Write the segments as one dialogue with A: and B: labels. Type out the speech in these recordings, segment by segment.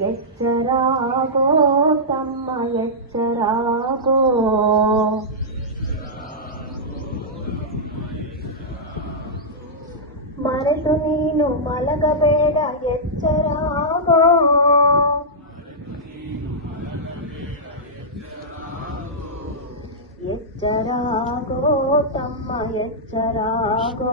A: ಎಚ್ಚರಾಗೋ ತಮ್ಮ ಎಚ್ಚರಾಗೋ ಮರೆತು ನೀನು ಮಲಗಬೇಡ ಎಚ್ಚರಾಗೋ ಎಚ್ಚರಾಗೋ ತಮ್ಮ ಎಚ್ಚರಾಗೋ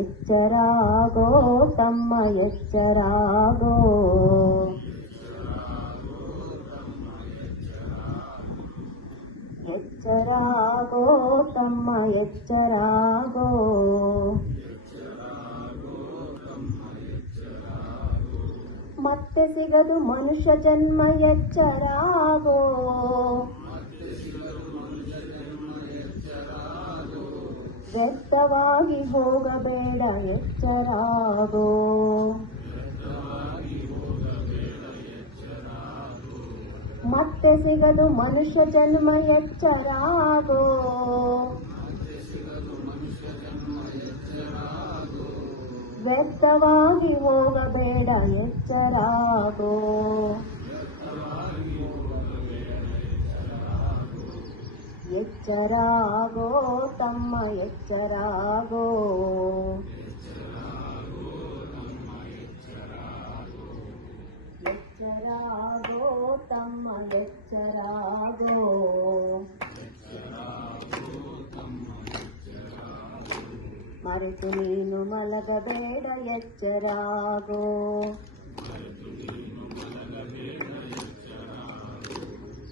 A: ಎಚ್ಚರಾಗೋ ತಮ್ಮ ಎಚ್ಚರಾಗೋ ಎಚ್ಚರಾಗೋ ತಮ್ಮ ಎಚ್ಚರಾಗೋ ಮತ್ತೆ ಸಿಗದು ಮನುಷ್ಯ ಜನ್ಮ ಎಚ್ಚರಾಗೋ ವ್ಯರ್ಥವಾಗಿ ಹೋಗಬೇಡ ಎಚ್ಚರಾಗೋ. ಮತ್ತೆ ಸಿಗದು ಮನುಷ್ಯ ಜನ್ಮ ಎಚ್ಚರಾಗೋ. ವ್ಯರ್ಥವಾಗಿ ಹೋಗಬೇಡ ಎಚ್ಚರಾಗೋ. ಎಚ್ಚರಾಗೋ ತಮ್ಮ ಎಚ್ಚರಾಗೋ ಎಚ್ಚರಾಗೋ ತಮ್ಮ ಎಚ್ಚರಾಗೋ ಮರೆತು ನೀನು ಮಲಗಬೇಡ ಎಚ್ಚರಾಗೋ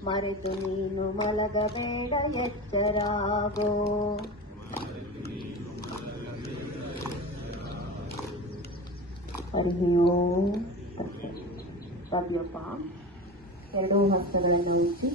A: ಮರೆತು ನೀನು ಮಲಗಬೇಡ ಎಚ್ಚರಾಗೋ ಹರಿ ಓಂ ತತ್ಸತ್. Rub your palm. ಎರಡೂ ಹಸ್ತಗಳನ್ನು ಉಜ್ಜಿ